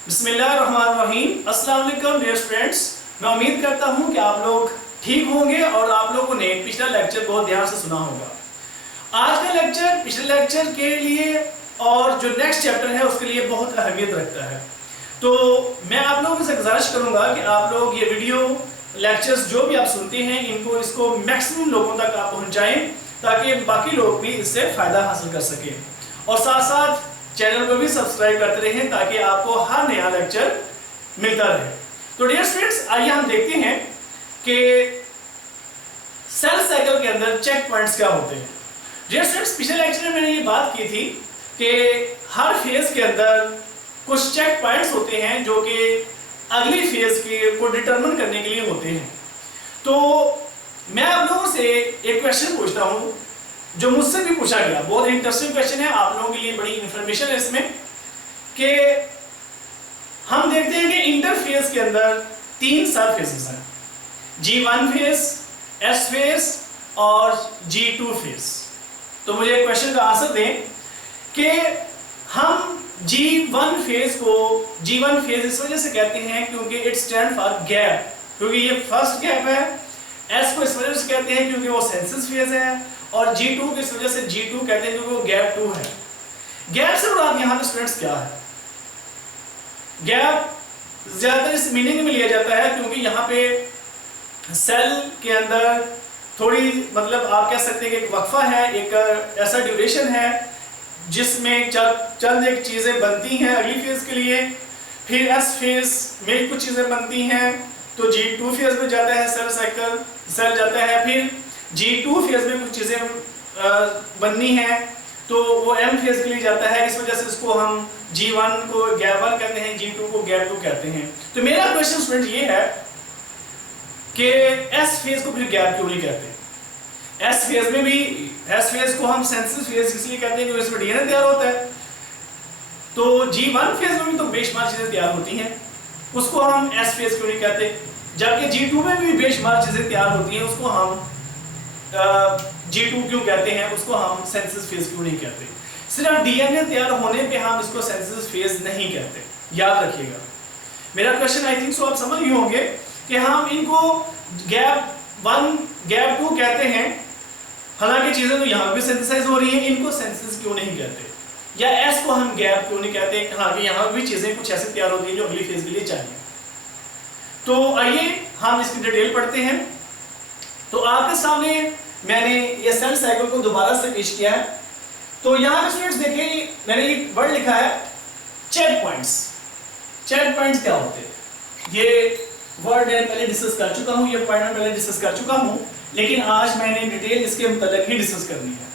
बिस्मिल्लाहिर्रहमानिर्रहीम। अस्सलाम वालेकुम डियर स्टूडेंट्स, मैं उम्मीद करता हूं कि आप लोग ठीक होंगे और आप लोगों ने पिछला लेक्चर बहुत ध्यान से सुना होगा। आज का लेक्चर पिछले लेक्चर के लिए और जो नेक्स्ट चैप्टर है उसके लिए बहुत अहमियत रखता है। तो मैं आप लोगों से गुजारिश करूंगा कि आप लोग ये वीडियो लेक्चर्स जो भी आप सुनते हैं इसको मैक्सिमम लोगों तक आप पहुंचाएं ताकि बाकी लोग भी इससे फ़ायदा हासिल कर सकें और साथ साथ चैनल को भी सब्सक्राइब करते रहें ताकि आपको हर नया लेक्चर मिलता रहे। तो डियर स्टूडेंट्स, आइए हम देखते हैं कि सेल साइकिल के अंदर चेक पॉइंट्स क्या होते हैं। डियर स्टूडेंट्स, पिछले लेक्चर में मैंने ये बात की थी कि हर फेज के अंदर कुछ चेक पॉइंट्स होते हैं जो कि अगली फेज को डिटरमिन करने के लिए होते हैं। तो मैं आप लोगों से एक क्वेश्चन पूछता हूं जो मुझसे भी पूछा गया, बहुत इंटरेस्टिंग क्वेश्चन है, आप लोगों के लिए बड़ी इंफॉर्मेशन है इसमें, कि हम देखते हैं कि इंटरफेस के अंदर 3 सब फेजेस हैं, G1 फेज, S फेज और G2 फेज। तो मुझे क्वेश्चन का आंसर दें कि हम G1 फेज इस वजह से कहते हैं क्योंकि इट स्टैंड फॉर गैप, क्योंकि ये फर्स्ट गैप है। S को इस वजह से कहते हैं क्योंकि वो सेंसिस फेज है, और G2 की इस वजह से G2 कहते हैं क्योंकि वो गैप 2 है। गैप से मुराद यहाँ पे स्टूडेंट्स क्या है? गैप ज्यादातर इस मीनिंग में लिया जाता है क्योंकि यहाँ पे सेल के अंदर थोड़ी मतलब आप कह सकते हैं कि एक वक्फा है, एक ऐसा ड्यूरेशन है जिसमें चंद एक चीजें बनती हैं अगली फेज के लिए, फिर S फेज में कुछ चीजें बनती हैं, तो G2 फेज में जाता है सेल जाता है, फिर G2 फेज में कुछ चीजें बननी है तो वो M फेज के लिए जाता है। इस वजह से इसको हम G1 को गैप 1 कहते हैं, G2 को गैप 2 कहते हैं। तो मेरा क्वेश्चन स्टूडेंट ये है कि S फेज को फिर गैप क्यों नहीं कहते? S फेज को हम सेंसिस फेज इसलिए कहते हैं क्योंकि इसमें डीएनए तैयार होता है। तो G1 फेज में भी तो बेशुमार चीजें तैयार होती हैं, उसको हम S फेज क्यों नहीं कहते? जबकि G2 में भी बेशुमार चीजें तैयार होती हैं, उसको हम G2 क्यों कहते हैं, उसको हम सेंसिस फेज क्यों नहीं कहते? सिर्फ डीएनए तैयार होने पे हम इसको सेंसिस फेज नहीं कहते, याद रखिएगा। मेरा क्वेश्चन आई थिंक सो आप समझ गए होंगे कि हम इनको गैप 1 गैप 2 कहते हैं, हालांकि चीजें तो यहाँ भी सिंथेसाइज हो रही हैं, इनको सेंसिस क्यों नहीं कहते? या S को हम गैप क्यों नहीं कहते? हालांकि यहाँ भी चीजें कुछ ऐसे तैयार होती हैं जो अगली फेज के लिए चाहिए। तो आइए हम इसकी डिटेल पढ़ते हैं। तो आपके सामने मैंने ये सेल साइकिल को दोबारा से पेश किया है। तो यहाँ पे स्टूडेंट्स देखिए, मैंने एक वर्ड लिखा है चेक पॉइंट्स। चेक पॉइंट्स क्या होते हैं? ये वर्ड मैं पहले डिस्कस कर चुका हूँ, ये पॉइंट मैं पहले डिस्कस कर चुका हूँ, लेकिन आज मैंने डिटेल इसके मुताबिक ही डिस्कस करनी है।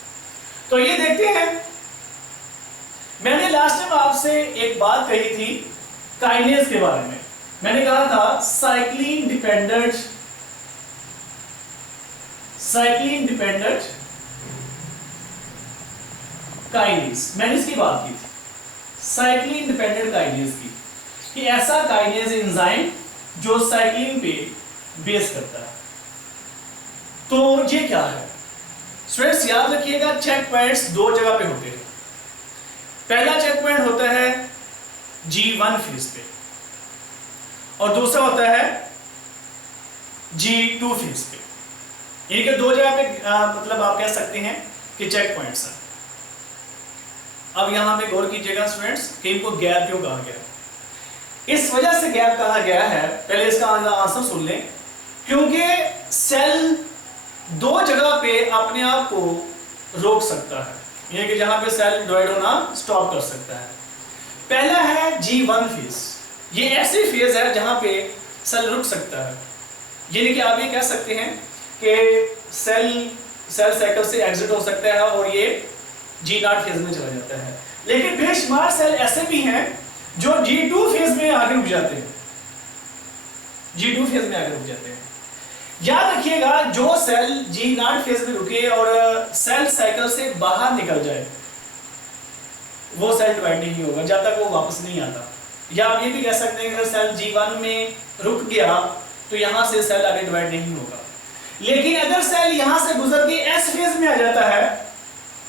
तो ये देखते हैं, मैंने लास्ट टाइम आपसे एक बात कही थी काइनेज के बारे में। मैंने कहा था साइक्लिन डिपेंडेंट काइनेज, मैंने इसकी बात की थी, साइक्लिन डिपेंडेंट काइनेज की, कि ऐसा काइनेज एंजाइम जो साइक्लिन पे बेस करता है। तो ये क्या है स्टूडेंट्स? याद रखिएगा, चेक पॉइंट्स 2 जगह पे होते हैं। पहला चेक पॉइंट होता है G1 फेज पे और दूसरा होता है G2 फेज पे। इनके 2 जगह पे मतलब आप कह सकते हैं कि चेक पॉइंट्स हैं। अब यहां पे गौर कीजिएगा स्टूडेंट्स कि इनको गैप क्यों कहा गया? इस वजह से गैप कहा गया है, पहले इसका आंसर सुन लें, क्योंकि सेल 2 जगह पे अपने आप को रोक सकता है, यानी कि जहां पे सेल डिवाइड होना स्टॉप कर सकता है। पहला है G1 फेज, ये ऐसी फेज है जहां पे सेल रुक सकता है, यानी कि आप ये कह सकते हैं कि सेल साइकिल से एग्जिट हो सकता है और ये G0 फेज में चला जाता है। लेकिन बेशुमार सेल ऐसे भी हैं जो G2 फेज में आगे रुक जाते हैं, G2 फेज में आगे रुक जाते हैं। याद रखिएगा, जो सेल G0 फेज में रुके और सेल साइकिल से बाहर निकल जाए वो सेल डिवाइड नहीं होगा जब तक वो वापस नहीं आता। या आप ये भी कह सकते हैं कि अगर सेल G1 में रुक गया तो यहां से सेल आगे डिवाइड नहीं होगा। लेकिन अगर सेल यहां से गुजर के S फेज में आ जाता है,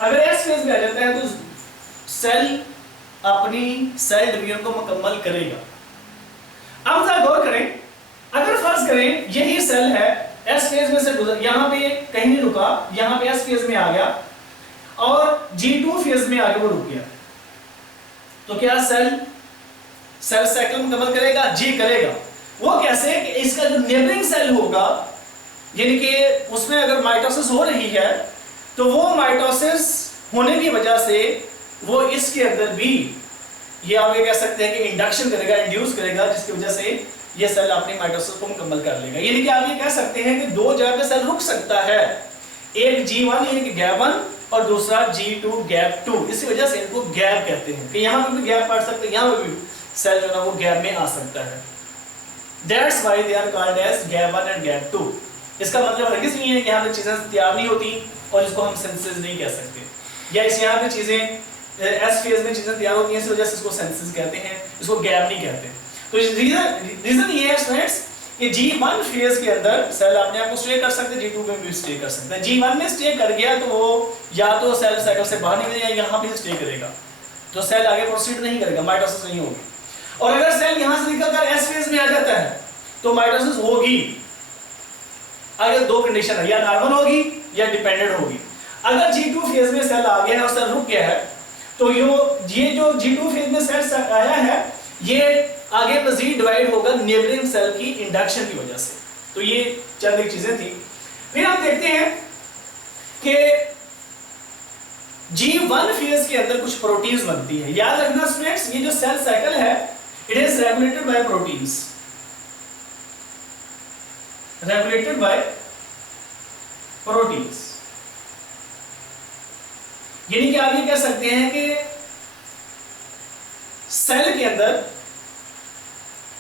अगर S फेज में आ जाता है तो सेल अपनी सेल डिवीजन को मुकम्मल करेगा। अब जरा गौर करें, अगर फर्ज करें यही सेल है, एस फेज में से गुजर, यहां पे कहीं नहीं रुका, यहां पे एस फेज में आ गया और G2 फेज में आगे वो रुक गया, तो क्या सेल साइकिल मुकम्मल करेगा? जी करेगा। वो कैसे कि इसका जो नेबरिंग सेल होगा, यानी कि उसमें अगर माइटोसिस हो रही है तो वो माइटोसिस होने की वजह से वो इसके अंदर भी, ये आप ये कह सकते हैं कि इंडक्शन करेगा, इंड्यूस करेगा, जिसकी वजह से ये सेल अपनी माइटोसिस को मुकम्मल कर लेगा। यानी कि आप ये कह सकते हैं कि दो जगह पे सेल रुक सकता है, एक G1 यानी कि गैप 1 और दूसरा G2 गैप 2। इसी वजह से इनको गैप कहते हैं कि यहां पे भी गैप पड़ सकते हैं, यहां पे भी सेल जो है वो गैप में आ सकता है। That's why they are called as gap 1 and gap 2। इसका मतलब हरगिज़ नहीं है कि यहाँ पे चीजें तैयार नहीं होती और इसको हम सिंथेसिस नहीं कह सकते, या इस यहाँ पे चीजें एस फेज में चीजें तैयार होती हैं इस वजह से इसको सिंथेसिस कहते हैं, इसको गैप नहीं कहते। तो रीजन ये है स्टूडेंट्स कि G1 फेज के अंदर सेल अपने आप को स्टे कर सकते हैं, G2 में भी स्टे कर सकते हैं। G1 में स्टे कर गया तो वो या तो सेल साइकिल से बाहर निकल जाएगा, यहाँ पे स्टे करेगा, तो सेल आगे प्रोसीड नहीं करेगा, माइटोसिस नहीं होगी। और अगर सेल यहां से निकलकर एस फेज में आ जाता है तो माइटोसिस होगी। अगर दो कंडीशन है, या नॉर्मल होगी या डिपेंडेंट होगी। अगर G2 फेज में सेल आ गया है और सेल रुक गया है तो ये जो G2 फेज में सेल आया है ये आगे मजीद डिवाइड होगा नेबरिंग सेल की इंडक्शन की वजह से। तो ये चंद एक चीजें थी। फिर हम देखते हैं कि G1 फेज के अंदर कुछ प्रोटीन्स बनती है। याद रखना स्टूडेंट्स, ये जो सेल साइकिल है it is regulated by proteins, regulated by proteins. यानी कि आप ये कह सकते हैं कि सेल के अंदर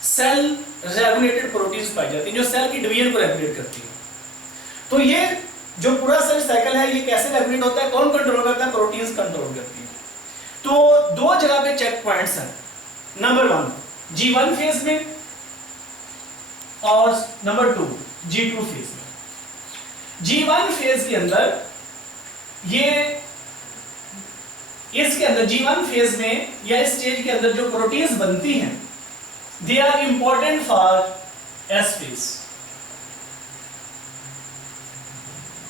सेल रेगुलेटेड प्रोटीन्स पाई जाती हैं जो सेल की डिवीजन को रेगुलेट करती है। तो ये जो पूरा सेल साइकिल है ये कैसे रेगुलेट होता है, कौन कंट्रोल करता है? प्रोटीन्स कंट्रोल करती है। तो दो जगह पे चेक पॉइंट्स हैं, नंबर 1 G1 फेज में और नंबर 2 G2 फेज में। G1 फेज के अंदर ये इसके अंदर G1 फेज में या इस स्टेज के अंदर जो प्रोटीन्स बनती हैं they are important for S phase.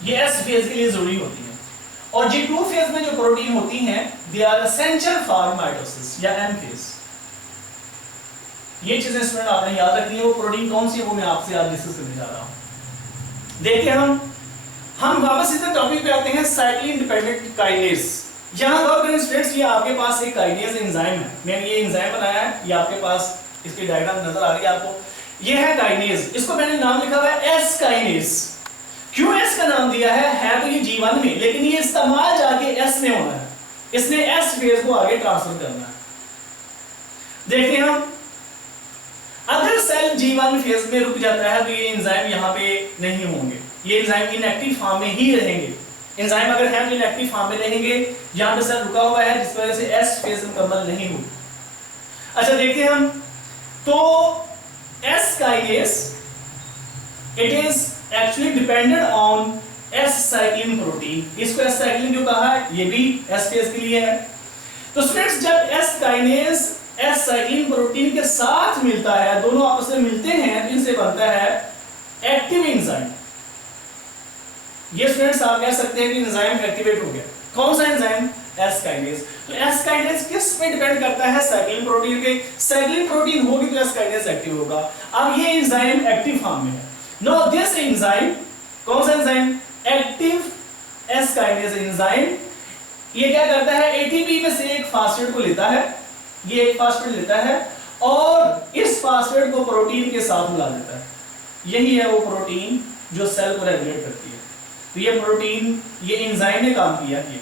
ये एस फेज के लिए जरूरी होती है। और G2 फेज में जो प्रोटीन होती हैं they are essential for mitosis या एम फेज। ये चीजें स्टूडेंट आपने याद रखनी है। वो प्रोटीन कौन सी है वो मैं आपसे आज डिस्कस करने जा रहा हूं। देखिए हम वापस इस टॉपिक पे आते हैं, साइक्लिन डिपेंडेंट काइनेज। यहां गौर करें स्टूडेंट्स, ये आपके पास एक काइनेज एंजाइम है। मैंने ये एंजाइम बनाया है, ये आपके पास इसकी डायग्राम नजर आ रही है आपको। ये है काइनेज, इसको मैंने नाम लिखा हुआ है एस काइनेज। क्यों एस का नाम दिया है तो ये G1 में, लेकिन ये इस्तेमाल जाके एस में होना है। इसने एस फेज को आगे ट्रांसफर करना है। देखते हैं हम, अगर सेल G1 फेज में रुक जाता है तो ये एंजाइम यहां पे नहीं होंगे, ये एंजाइम इनएक्टिव फॉर्म में ही रहेंगे। एंजाइम अगर है तो इनएक्टिव फॉर्म में रहेंगे, यहां पे सेल रुका हुआ है जिस वजह से एस फेज मुकम्मल नहीं हुई। अच्छा देखते हैं हम, तो S kinase it is actually dependent on S cyclin protein. इसको एस साइक्लिन क्यों कहा है, ये भी एस फेज के लिए है। तो स्टूडेंट्स जब S kinase S cyclin protein के साथ मिलता है, दोनों आपस में मिलते हैं, तो इनसे बनता है एक्टिव एंजाइम। ये स्टूडेंट्स आप कह सकते हैं कि एंजाइम एक्टिवेट हो गया। कौन सा एंजाइम? S kinase. तो एस काइनेज किस पे डिपेंड करता है? साइक्लिन प्रोटीन पे। साइक्लिन प्रोटीन होगी तो एस काइनेज एक्टिव होगा। अब ये एंजाइम एक्टिव फॉर्म में है। नाउ दिस एंजाइम, कौन सा enzyme? Active S kinase enzyme. ये क्या करता है? एटीपी में से एक फास्फेट को लेता है, ये एक फास्फेट लेता है और इस फास्फेट को प्रोटीन के साथ मिला देता है। यही है वो प्रोटीन जो सेल को रेगुलेट करती है। तो ये प्रोटीन, ये एंजाइम ने काम किया। ये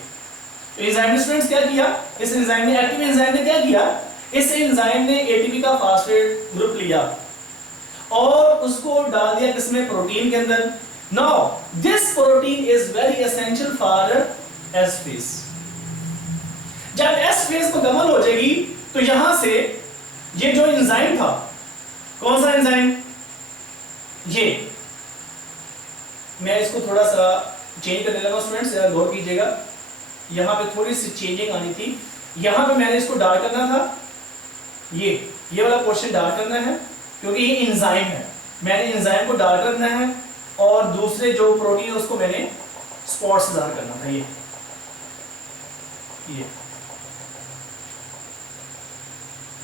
तो एंजाइम ने स्टूडेंट्स क्या किया? इस एंजाइम ने, एक्टिव एंजाइम ने क्या किया? इस एंजाइम ने एटीपी का फास्फेट ग्रुप लिया और उसको डाल दिया किसमें? प्रोटीन के अंदर। Now this protein is very essential for S phase. जब एस फेज मुकम्मल हो जाएगी तो यहां से ये जो एंजाइम था, कौन सा एंजाइम? ये मैं इसको थोड़ा सा चेंज करने लगा स्टूडेंट्स, जरा गौर कीजिएगा। यहां पे थोड़ी सी चेंजिंग आनी थी। यहां पे मैंने इसको डार्क करना था, ये वाला पोर्शन डार्क करना है क्योंकि ये एंजाइम है, मैंने एंजाइम को डार्क करना है, और दूसरे जो प्रोटीन है उसको मैंने स्पॉट्स डार्क करना था।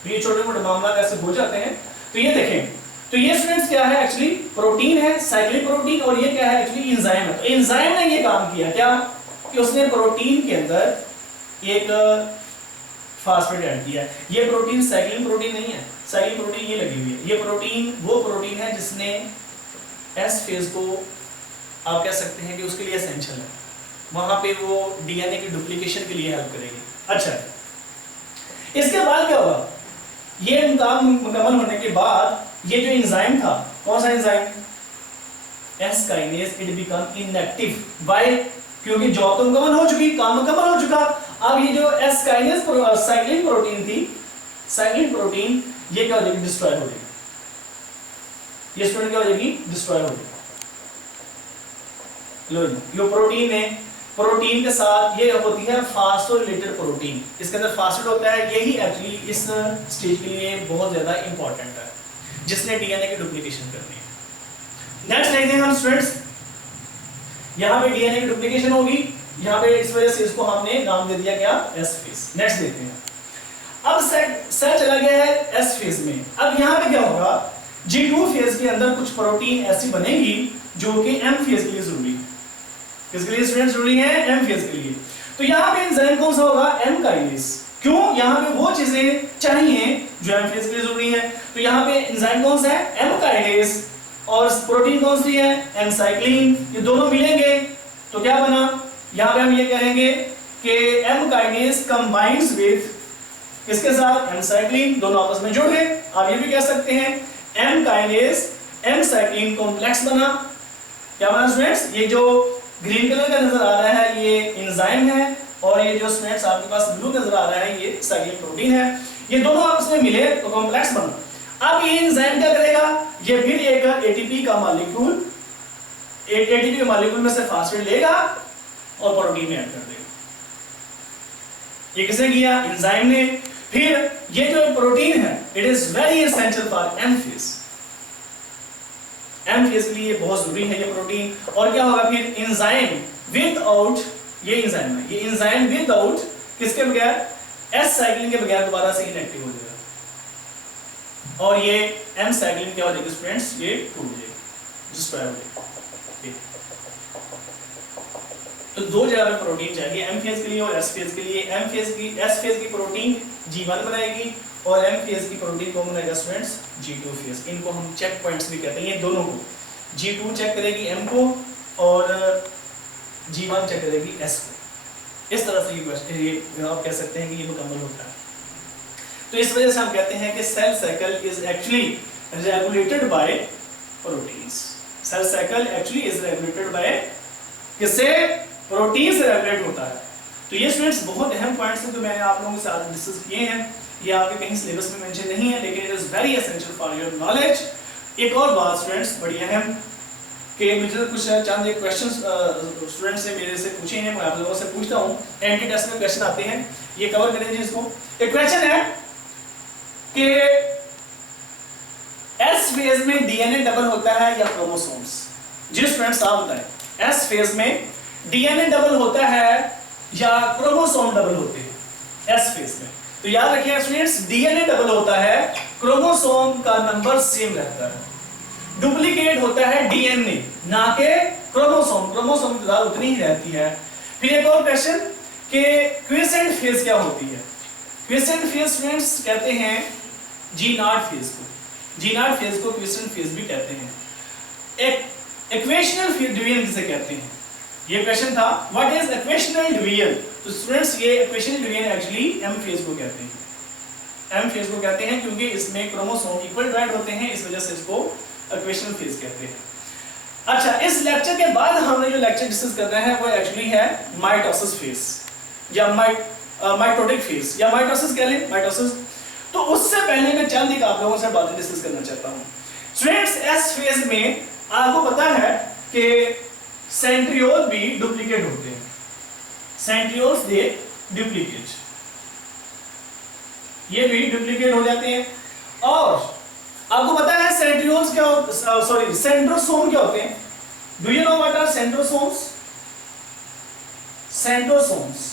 ये छोटे मोटे मामला ऐसे हो जाते हैं। तो ये देखें, तो ये स्टूडेंट्स क्या है, एक्चुअली प्रोटीन है, साइक्लिक प्रोटीन, और ये क्या है, एक्चुअली एंजाइम है। तो एंजाइम ने ये काम किया क्या कि उसने प्रोटीन के अंदर एक फास्फेट ऐड किया। ये प्रोटीन साइक्लिक प्रोटीन नहीं है, साइक्लिक प्रोटीन ये लगी हुई है। ये प्रोटीन वो प्रोटीन है जिसने एस फेज को आप कह सकते हैं कि उसके लिए एसेंशियल है, वहां पे वो डीएनए की डुप्लीकेशन के लिए हेल्प करेगी। अच्छा, इसके बाद क्या होगा, ये काम मुकम्मल होने के बाद ये जो एंजाइम था, कौन सा enzyme, S kinase, it become inactive. Why, क्योंकि जॉब तो मुकम्मल हो चुकी, काम मुकम्मल हो चुका। अब ये जो एस काइनेज साइक्लिन प्रोटीन थी, साइक्लिन प्रोटीन ये क्या हो जाएगी, डिस्ट्रॉय हो जाएगी। ये स्टूडेंट क्या हो जाएगी, डिस्ट्रॉय हो जाएगी। लो ये प्रोटीन है, प्रोटीन के साथ ये होती है फास्फोरिलेटेड प्रोटीन, इसके अंदर फास्फेट होता है। यही एक्चुअली इस स्टेज के लिए बहुत ज्यादा इंपॉर्टेंट है, जिसने डीएनए की डुप्लीकेशन करनी है। नेक्स्ट देखते हैं हम स्टूडेंट्स, यहां पे डीएनए की डुप्लीकेशन होगी, यहां पे इस वजह से इसको हमने नाम दे दिया क्या, एस फेज। नेक्स्ट देखते हैं, अब सेल चला गया है एस फेज में। अब यहां पे क्या होगा, G2 फेज के अंदर कुछ प्रोटीन ऐसी बनेगी जो कि एम फेज के लिए जरूरी है। किसके लिए स्टूडेंट जरूरी है, एम फेज के लिए। तो यहां पे एंजाइम कौन सा होगा, एम काइनेज। क्यों, यहां पे वो चीजें चाहिए जो एम फेज के लिए जरूरी है। तो यहां पे एंजाइम कौन सा है, एम काइनेज, और प्रोटीन कौन सी है, एम साइक्लिन। ये दोनों मिलेंगे तो क्या बना, यहां पे हम ये कहेंगे कि एम काइनेज कंबाइंस विद किसके साथ, एम साइक्लिन, दोनों आपस में जुड़ गए। आप ये भी कह सकते हैं M kinase M cyclin complex बना। क्या बना स्टूडेंट्स, ये जो ग्रीन कलर का नजर आ रहा है ये एंजाइम है, और ये जो स्टूडेंट्स आपके पास ब्लू नजर आ रहा है ये साइक्लिन प्रोटीन है। ये दोनों आपस में मिले तो कॉम्प्लेक्स बना। अब ये एंजाइम क्या करेगा, ये फिर एक एटीपी का मॉलिक्यूल, एटीपी के मॉलिक्यूल में से फास्फेट लेगा और प्रोटीन में ऐड कर देगा। ये किसने किया, एंजाइम ने। फिर ये जो प्रोटीन है it is very essential for M phase, M phase के लिए बहुत जरूरी है ये प्रोटीन। और क्या होगा फिर, एंजाइम विदाउट, ये एंजाइम है, ये एंजाइम विदाउट किसके बगैर, एस साइक्लिन के बगैर दोबारा से इनएक्टिव हो जाएगा, और ये एम साइक्लिन क्या हो जाएगी स्टूडेंट्स, ये टूट जाएगी, डिस्ट्रॉय हो जाएगी। तो दो जगह पे प्रोटीन चाहिए, एम फेज के लिए और एस फेज के लिए। एम फेज की, एस फेज की प्रोटीन G1 बनाएगी, और एम फेज की प्रोटीन कौन बनाएगा स्टूडेंट्स, G2 फेज। इनको हम चेक पॉइंट्स भी कहते हैं, ये दोनों को, G2 चेक करेगी M को, और G1 चेक करेगी S को। इस तरह से ये आप कह सकते हैं कि ये मुकम्मल होता है। तो इस वजह से हम कहते हैं कि cell cycle is actually regulated by proteins. Cell cycle actually is regulated by किससे, प्रोटीन से रेगुलेट होता है। तो ये स्टूडेंट्स बहुत अहम पॉइंट्स हैं जो मैंने आप लोगों के साथ डिस्कस किए हैं। ये आपके कहीं सिलेबस में मेंशन नहीं है, लेकिन it is very essential for your knowledge. एक और बात स्टूडेंट्स बड़ी अहम, कि मुझे कुछ चंद एक क्वेश्चंस स्टूडेंट्स से मेरे से पूछे हैं, मैं आप लोगों से पूछता हूं। एंटी टेस्ट में क्वेश्चन आते हैं, ये कवर करेंगे इसको। एक क्वेश्चन है कि एस फेज में डीएनए डबल होता है या क्रोमोसोम्स। जी स्टूडेंट्स आप बताएं, एस फेज में डीएनए डबल होता है या क्रोमोसोम डबल होते हैं एस फेज में। तो याद रखिए स्टूडेंट्स, डीएनए डबल होता है, क्रोमोसोम का नंबर सेम रहता है। डुप्लीकेट होता है डीएनए, ना कि क्रोमोसोम, क्रोमोसोम की तादाद उतनी ही रहती है। फिर एक और क्वेश्चन कि क्विसेंट फेज क्या होती है। क्विसेंट फेज स्टूडेंट्स कहते हैं जी नॉट फेज को, जी नॉट फेज को क्विसेंट फेज भी कहते हैं। एक इक्वेशनल डिवीजन किसे कहते हैं, ये क्वेश्चन था, व्हाट इज इक्वेशनल डिवीजन। तो स्टूडेंट्स ये equational division actually M phase को कहते हैं, एम फेज को कहते हैं क्योंकि इसमें क्रोमोसोम इक्वल डिवाइड होते हैं, इस वजह से इसको इक्वेशनल फेज कहते हैं। अच्छा, इस लेक्चर के बाद हमने जो लेक्चर डिस्कस करना है वो एक्चुअली है माइटोसिस फेज या माइटोटिक फेज या माइटोसिस कह लें, माइटोसिस। तो उससे पहले मैं चंद एक आप लोगों से बातें डिस्कस करना चाहता हूं। स्टूडेंट्स एस फेज में आपको पता है कि सेंट्रियोल भी डुप्लीकेट होते हैं, सेंट्रियोल्स दे डुप्लीकेट। ये भी डुप्लीकेट हो जाते हैं। और आपको पता है सेंट्रियोल्स क्या सॉरी सेंट्रोसोम क्या होते हैं? Do you know what are centrosomes? Centrosomes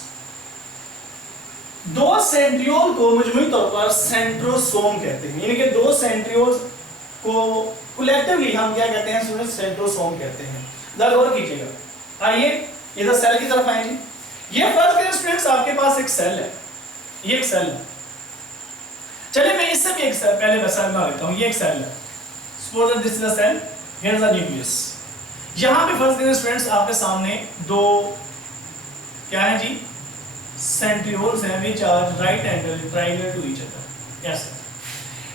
दो सेंट्रियोल को मजमूई तौर पर सेंट्रोसोम कहते हैं, यानी कि दो सेंट्रियोल्स को कलेक्टिवली हम क्या कहते हैं स्टूडेंट? सेंट्रोसोम कहते हैं। जरा गौर कीजिएगा। आइए इधर सेल की तरफ आएंगे। ये फर्स्ट करें स्टूडेंट्स आपके पास एक सेल है, ये एक सेल है। चलिए मैं इससे भी एक सेल पहले वैसा बना लेता हूं। ये एक सेल है, suppose that this is a cell, here is a nucleus. यहां पे फर्स्ट करें स्टूडेंट्स आपके सामने दो क्या है जी? सेंट्रियोल्स हैं which are right angle triangle to each other. ऐसे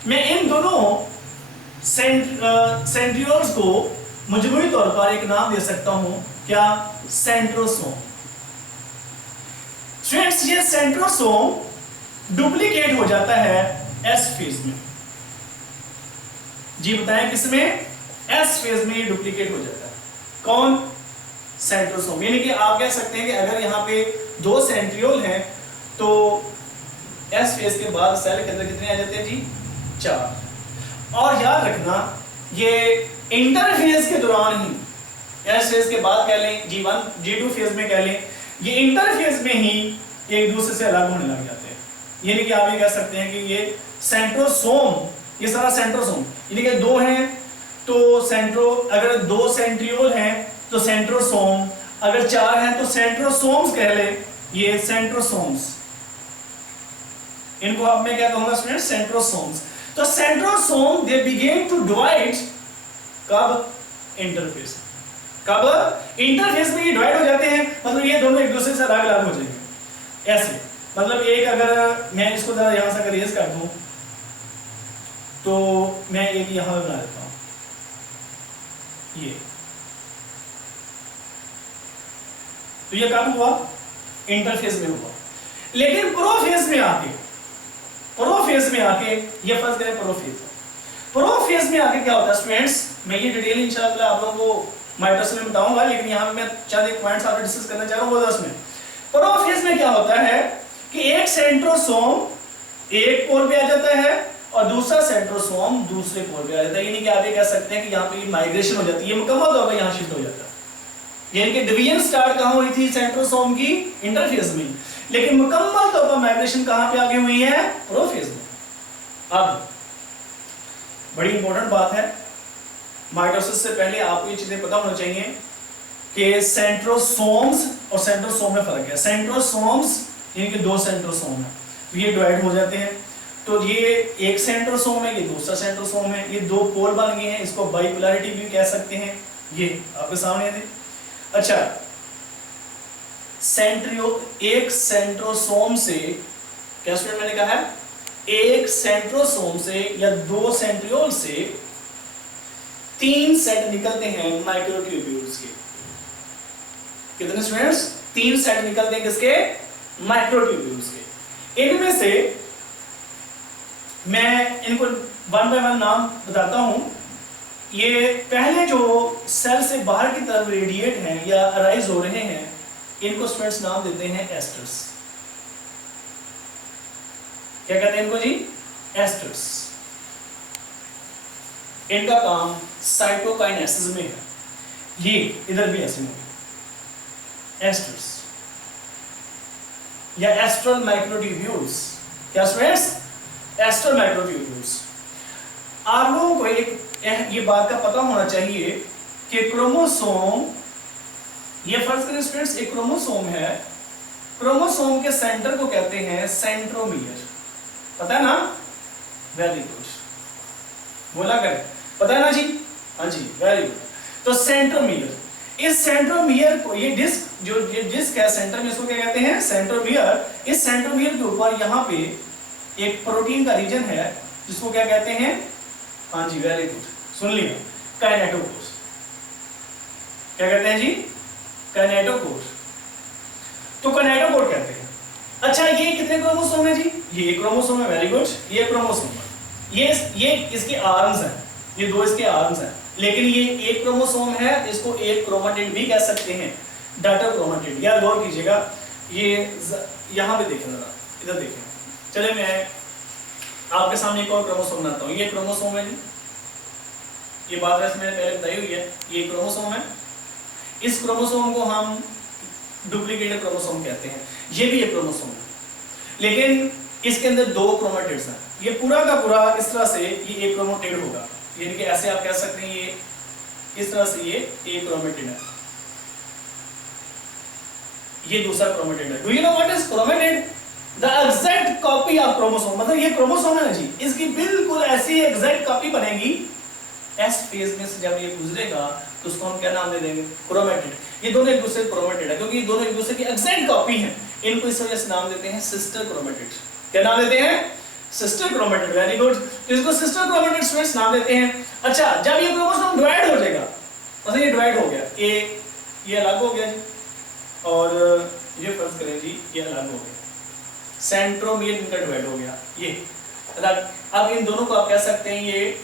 मैं इन दोनों सेंट्रियोल्स को मजमूई तौर पर एक नाम दे सकता हूं, क्या? सेंट्रोसोम। स्टूडेंट्स ये सेंट्रोसोम डुप्लीकेट हो जाता है एस फेज में। जी बताएं किसमें? एस फेज में ये डुप्लीकेट हो जाता है। कौन? सेंट्रोसोम। यानी कि आप कह सकते हैं कि अगर यहां पे दो सेंट्रियोल हैं तो एस फेज के बाद सेल के अंदर कितने आ जाते हैं जी? 4। और याद रखना ये इंटरफेज के दौरान ही, एस फेज के बाद कह लें, G1 G2 फेज में कह लें, ये इंटरफेज में ही एक दूसरे से अलग होने लग जाते हैं। यानी कि आप ये कह सकते हैं कि ये सेंट्रोसोम, ये सारा सेंट्रोसोम, यानी कि दो हैं तो अगर दो सेंट्रियोल हैं तो सेंट्रोसोम, अगर 4 हैं तो सेंट्रोसोम्स कह ले। ये सेंट्रोसोम्स, इनको अब मैं क्या कहूंगा स्टूडेंट? सेंट्रोसोम्स। तो centrosome they begin to divide कब? इंटरफेज। कब? इंटरफेज में ये डिवाइड हो जाते हैं, मतलब ये दोनों एक दूसरे से अलग अलग हो जाएंगे। ऐसे मतलब एक, अगर मैं इसको जरा यहां से रेज कर दूं तो मैं एक यहां बना देता हूं, ये तो ये कब हुआ? इंटरफेस में हुआ। लेकिन प्रोफेज में आके ये फर्ज करें प्रोफेज में आके क्या होता है स्टूडेंट्स? मैं ये डिटेल इंशाल्लाह आप लोगों को माइटोसिस में बताऊंगा, लेकिन यहां पे मैं चंद एक पॉइंट्स आपसे डिस्कस करना चाह रहा हूं। वो उसमें प्रोफेज में क्या होता है कि एक सेंट्रोसोम एक पोल पे आ जाता है और दूसरा सेंट्रोसोम दूसरे पोल पे आ जाता है। यानी कि आप ये कह सकते हैं कि यहाँ पे माइग्रेशन हो जाती है, मुकम्मल तौर पर यहाँ शिफ्ट हो जाता है। यानी कि डिवीजन स्टार्ट कहाँ हुई थी सेंट्रोसोम की? इंटरफेज में, लेकिन मुकम्मल तौर पर माइग्रेशन कहाँ पे आगे हुई है? प्रोफेज में। अब बड़ी इंपॉर्टेंट बात है, माइटोसिस से पहले आपको ये चीजें पता होना चाहिए कि सेंट्रोसोम्स और सेंट्रोसोम में फर्क है। सेंट्रोसोम्स यानी कि दो सेंट्रोसोम है तो ये डिवाइड हो जाते हैं, तो ये एक सेंट्रोसोम है, ये दूसरा सेंट्रोसोम है, ये दो पोल बन गए हैं, इसको बाइपोलैरिटी भी कह सकते हैं। ये आपके सामने है। अच्छा, एक सेंट्रोसोम से क्या स्टूडेंट मैंने कहा है? एक सेंट्रोसोम से या दो सेंट्रियोल से 3 सेट निकलते हैं माइक्रोट्यूब्यूल्स के। कितने स्टूडेंट्स? 3 सेट निकलते हैं किसके? माइक्रोट्यूब्यूल्स के। इनमें से मैं इनको वन बाय वन नाम बताता हूं। ये पहले जो सेल से बाहर की तरफ रेडिएट हैं या अराइज हो रहे हैं, इनको स्टूडेंट्स नाम देते हैं एस्टर्स। क्या कहते हैं इनको जी? एस्टर्स। इनका काम साइटोकाइनेसिस में है। ये इधर भी ऐसे होंगे एस्टर्स या एस्ट्रल माइक्रोट्यूब्यूल्स। क्या स्टूडेंट्स? Astral microtubules. आप लोगों को एक ये बात का पता होना चाहिए कि क्रोमोसोम, ये फर्ज करें स्टूडेंट्स एक क्रोमोसोम है, क्रोमोसोम के सेंटर को कहते हैं सेंट्रोमियर। पता है ना? वेरी गुड, बोला करें, पता है ना जी? हाँ जी, वेरी गुड। तो सेंट्रोमियर, इस सेंट्रोमियर को, ये डिस्क जो ये डिस्क है सेंटर में, इसको क्या कहते हैं? सेंट्रोमियर। इस सेंट्रोमियर के ऊपर यहाँ पे एक प्रोटीन का रीजन है जिसको क्या कहते हैं? हाँ जी, वेरी गुड, सुन लिया, काइनेटोकोर। क्या कहते हैं जी? काइनेटोकोर। तो काइनेटोकोर कहते हैं। अच्छा, ये कितने क्रोमोसोम है जी? ये एक क्रोमोसोम है, वेरी गुड, ये क्रोमोसोम है। ये इसके आर्म्स हैं, ये दो इसके आर्म्स हैं, लेकिन ये एक क्रोमोसोम है, इसको एक क्रोमेटिड भी कह सकते हैं, डाटर क्रोमेटिड। यार गौर कीजिएगा, ये यहां पे देखें, जरा इधर देखें। चले मैं आपके सामने एक और क्रोमोसोम बनाता हूँ, ये क्रोमोसोम है जी, ये बात वैसे मैंने पहले बताई हुई है, ये क्रोमोसोम है। इस क्रोमोसोम को हम डुप्लीकेटेड क्रोमोसोम कहते हैं, ये भी एक क्रोमोसोम है, लेकिन इसके अंदर 2 क्रोमेटिड्स हैं। ये पूरा का पूरा इस तरह से ये एक क्रोमेटिड होगा, यानी कि ऐसे आप कह सकते हैं ये इस तरह से ये एक क्रोमेटिड है, ये दूसरा क्रोमेटिड है। Do you know what is chromatid? The exact copy of chromosome, मतलब ये क्रोमोसोम है ना जी, इसकी बिल्कुल ऐसी एग्जैक्ट कॉपी बनेगी। एस फेज में से जब ये गुजरेगा तो उसको हम क्या नाम दे देंगे? क्रोमेटिड। ये दोनों एक दूसरे क्रोमेटिड है, क्योंकि ये दोनों एक दूसरे की एग्जैक्ट कॉपी हैं। इनको इस वजह से नाम देते हैं सिस्टर क्रोमेटिड। क्या नाम देते हैं? Sister chromatid. वेरी गुड, तो इसको सिस्टर क्रोमेटिड स्टूडेंट्स नाम देते हैं। अच्छा, जब ये क्रोमोसोम डिवाइड हो जाएगा, मतलब ये डिवाइड हो गया, ये अलग हो गया जी, और ये फर्ज करें जी ये अलग हो गया, सेंट्रोमियर इनका डिवाइड हो गया, ये अलग। अब इन दोनों को आप कह सकते हैं ये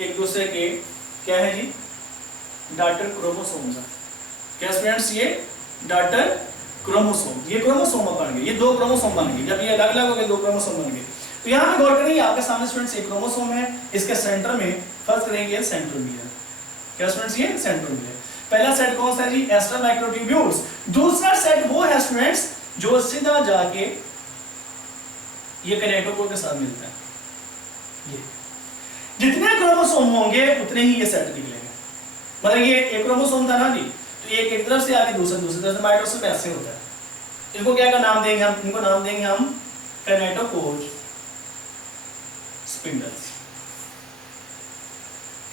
एक दूसरे के क्या है जी? डॉटर क्रोमोसोम्स है। क्या स्टूडेंट्स? ये डॉटर क्रोमोसोम, ये क्रोमोसोम बन गए, ये 2 क्रोमोसोम बन गए। जब ये अलग अलग हो गए 2 क्रोमोसोम बन गए, तो यहाँ पे गौर करेंगे आपके सामने स्टूडेंट्स एक क्रोमोसोम है, इसके सेंटर में फर्ज करेंगे सेंट्रोमियर। क्या स्टूडेंट्स? ये सेंट्रोमियर। पहला सेट कौन सा है जी? Extra microtubules. दूसरा सेट वो है स्टूडेंट्स जो सीधा जाके ये कैनेटोकोर के साथ मिलता है। ये जितने क्रोमोसोम होंगे उतने ही ये सेट निकलेंगे। मतलब ये एक क्रोमोसोम था ना जी, तो एक तरफ से आके दूसरी तरफ से, माइटोसिस में ऐसे होता है। इनको क्या का नाम देंगे हम? इनको नाम देंगे हम कैनेटोकोर स्पिंडल्स।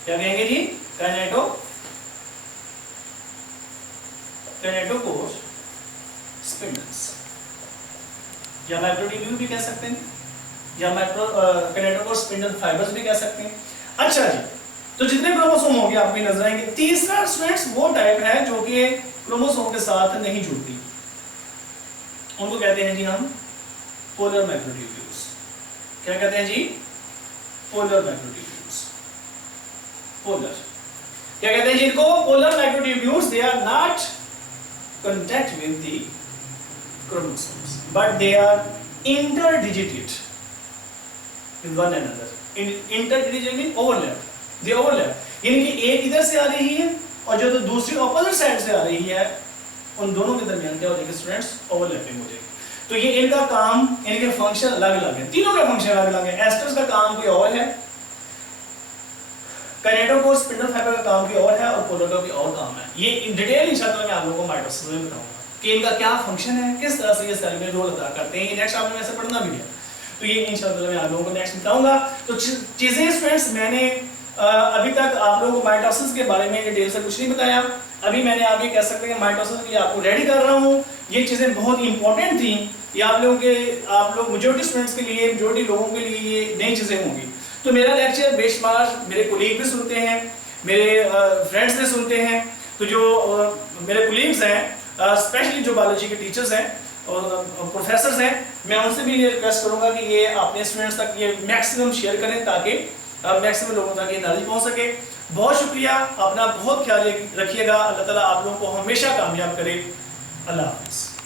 क्या कहेंगे जी? कैनेटोकोर स्पिंडल्स, या माइक्रोट्यूब्यूल भी कह सकते हैं, या कैनेटोकोर स्पिंडल फाइबर्स भी कह सकते हैं। अच्छा जी, तो जितने क्रोमोसोम होंगे आपको नजर आएंगे। तीसरा स्टूडेंट्स वो टाइप है जो कि क्रोमोसोम के साथ नहीं जुड़ती, उनको कहते हैं जी हम पोलर माइक्रोट्यूब्यूल्स। क्या कहते हैं जी? Polar microtubules. पोलर क्या कहते हैं जी इनको? Polar microtubules. They are not contact with the chromosomes, but they are interdigited with one another. Interdigited means overlap. They overlap. यानी कि एक इधर से आ रही है और जो तो दूसरी ऑपोजिट साइड से आ रही है, उन दोनों के दरमियान क्या हो जाएगा स्टूडेंट्स? ओवरलैपिंग हो जाएगी। तो ये इनका काम, इनके फंक्शन अलग अलग है, तीनों का फंक्शन अलग अलग है। एस्टर्स का काम कोई और है, कैनेटोकोर स्पिंडल फाइबर का काम भी और है, और पोलर का भी और काम है। ये इन डिटेल इंशाल्लाह मैं आप लोगों को माइटोसिस में बताऊंगा कि इनका क्या फंक्शन है, किस तरह से ये सेल में रोल अदा करते हैं। ये नेक्स्ट आपने वैसे पढ़ना भी है, तो ये इंशाल्लाह मैं आप लोगों को नेक्स्ट बताऊंगा। तो चीजें स्टूडेंट्स मैंने अभी तक आप लोगों को माइटोसिस के बारे में डिटेल से कुछ नहीं बताया। अभी मैंने आप ये कह सकते हैं माइटोसिस के लिए आपको रेडी कर रहा हूँ। ये चीजें बहुत इंपॉर्टेंट थी, ये आप लोग मेजॉरिटी स्टूडेंट्स के लिए, मेजॉरिटी लोगों के लिए ये नई चीजें होंगी। तो मेरा लेक्चर बेशुमार मेरे कोलीग भी सुनते हैं, मेरे फ्रेंड्स भी सुनते हैं। तो जो मेरे कोलीग्स हैं, स्पेशली जो बायोलॉजी के टीचर्स हैं और प्रोफेसर्स हैं, मैं उनसे भी ये रिक्वेस्ट करूंगा कि ये अपने स्टूडेंट्स तक ये मैक्सिमम शेयर करें, ताकि मैक्सिमम लोगों तक ये नॉलेज पहुंच सके। बहुत शुक्रिया, अपना बहुत ख्याल रखिएगा। अल्लाह ताला आप लोगों को हमेशा कामयाब करे। अल्लाह हाफ़िज़।